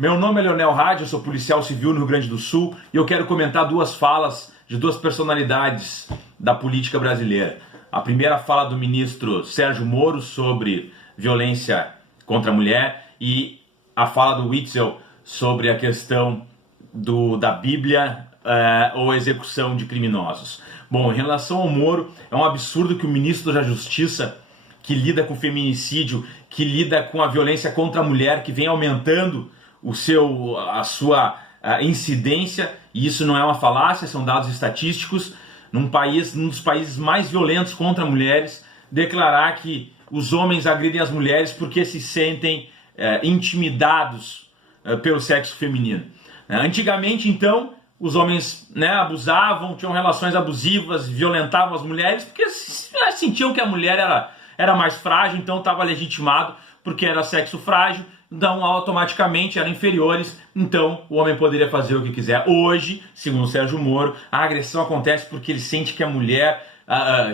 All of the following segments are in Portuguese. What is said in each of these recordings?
Meu nome é Leonel Hadi, eu sou policial civil no Rio Grande do Sul e eu quero comentar duas falas de duas personalidades da política brasileira. A primeira fala do ministro Sérgio Moro sobre violência contra a mulher e a fala do Witzel sobre a questão da Bíblia ou execução de criminosos. Bom, em relação ao Moro, é um absurdo que o ministro da Justiça, que lida com feminicídio, que lida com a violência contra a mulher, que vem aumentando a sua incidência, e isso não é uma falácia, são dados estatísticos, num dos países mais violentos contra mulheres, declarar que os homens agridem as mulheres porque se sentem intimidados pelo sexo feminino. Antigamente, então, os homens abusavam, tinham relações abusivas, violentavam as mulheres porque sentiam que a mulher era mais frágil, então estava legitimado porque era sexo frágil, então automaticamente eram inferiores, então o homem poderia fazer o que quiser. Hoje, segundo o Sérgio Moro, a agressão acontece porque ele sente que a mulher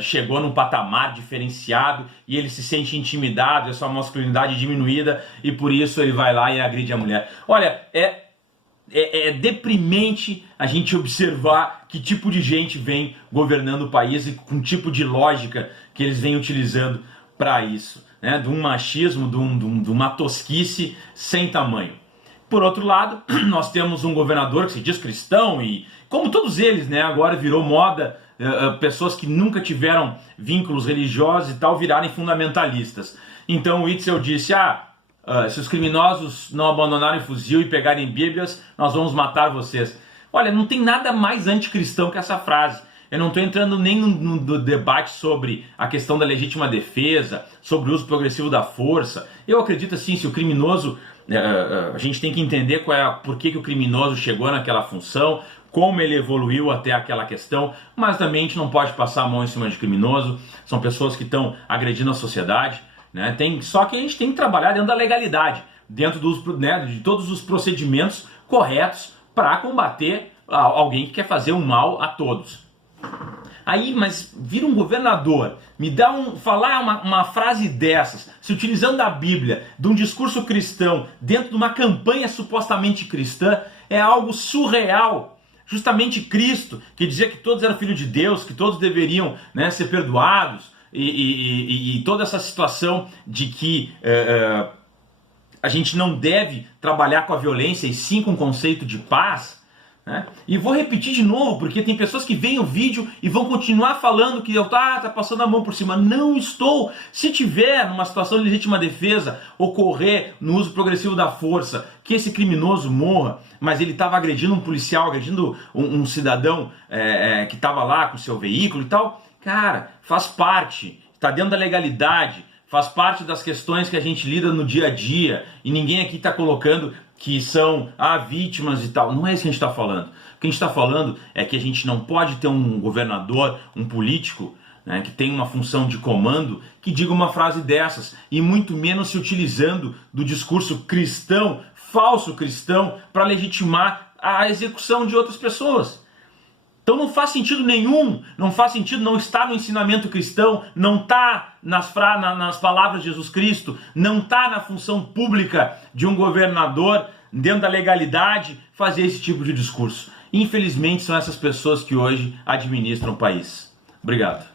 chegou num patamar diferenciado e ele se sente intimidado, a sua masculinidade diminuída e por isso ele vai lá e agride a mulher. Olha, é deprimente a gente observar que tipo de gente vem governando o país e com tipo de lógica que eles vêm utilizando para isso, né? De um machismo, de uma tosquice sem tamanho. Por outro lado, nós temos um governador que se diz cristão e, como todos eles, agora virou moda, pessoas que nunca tiveram vínculos religiosos e tal virarem fundamentalistas. Então o Witzel disse, se os criminosos não abandonarem fuzil e pegarem bíblias, nós vamos matar vocês. Olha, não tem nada mais anticristão que essa frase. Eu não estou entrando nem no debate sobre a questão da legítima defesa, sobre o uso progressivo da força. Eu acredito assim, se o criminoso, a gente tem que entender por que o criminoso chegou naquela função, como ele evoluiu até aquela questão, mas também a gente não pode passar a mão em cima de criminoso, são pessoas que estão agredindo a sociedade. Só que a gente tem que trabalhar dentro da legalidade, dentro de todos os procedimentos corretos para combater alguém que quer fazer um mal a todos. Aí, mas vira um governador, falar uma frase dessas, se utilizando da Bíblia, de um discurso cristão, dentro de uma campanha supostamente cristã, é algo surreal. Justamente Cristo, que dizia que todos eram filhos de Deus, que todos deveriam ser perdoados, e toda essa situação de que a gente não deve trabalhar com a violência e sim com o conceito de paz. E vou repetir de novo, porque tem pessoas que veem o vídeo e vão continuar falando que eu tá passando a mão por cima. Não estou. Se tiver numa situação de legítima defesa ocorrer no uso progressivo da força, que esse criminoso morra, mas ele estava agredindo um policial, agredindo um cidadão que estava lá com seu veículo e tal, cara, faz parte, está dentro da legalidade, faz parte das questões que a gente lida no dia a dia e ninguém aqui está colocando que são vítimas e tal. Não é isso que a gente está falando. O que a gente está falando é que a gente não pode ter um governador, um político, que tem uma função de comando, que diga uma frase dessas, e muito menos se utilizando do discurso cristão, falso cristão, para legitimar a execução de outras pessoas. Então não faz sentido nenhum, não faz sentido, não está no ensinamento cristão, não está nas palavras de Jesus Cristo, não está na função pública de um governador, dentro da legalidade, fazer esse tipo de discurso. Infelizmente são essas pessoas que hoje administram o país. Obrigado.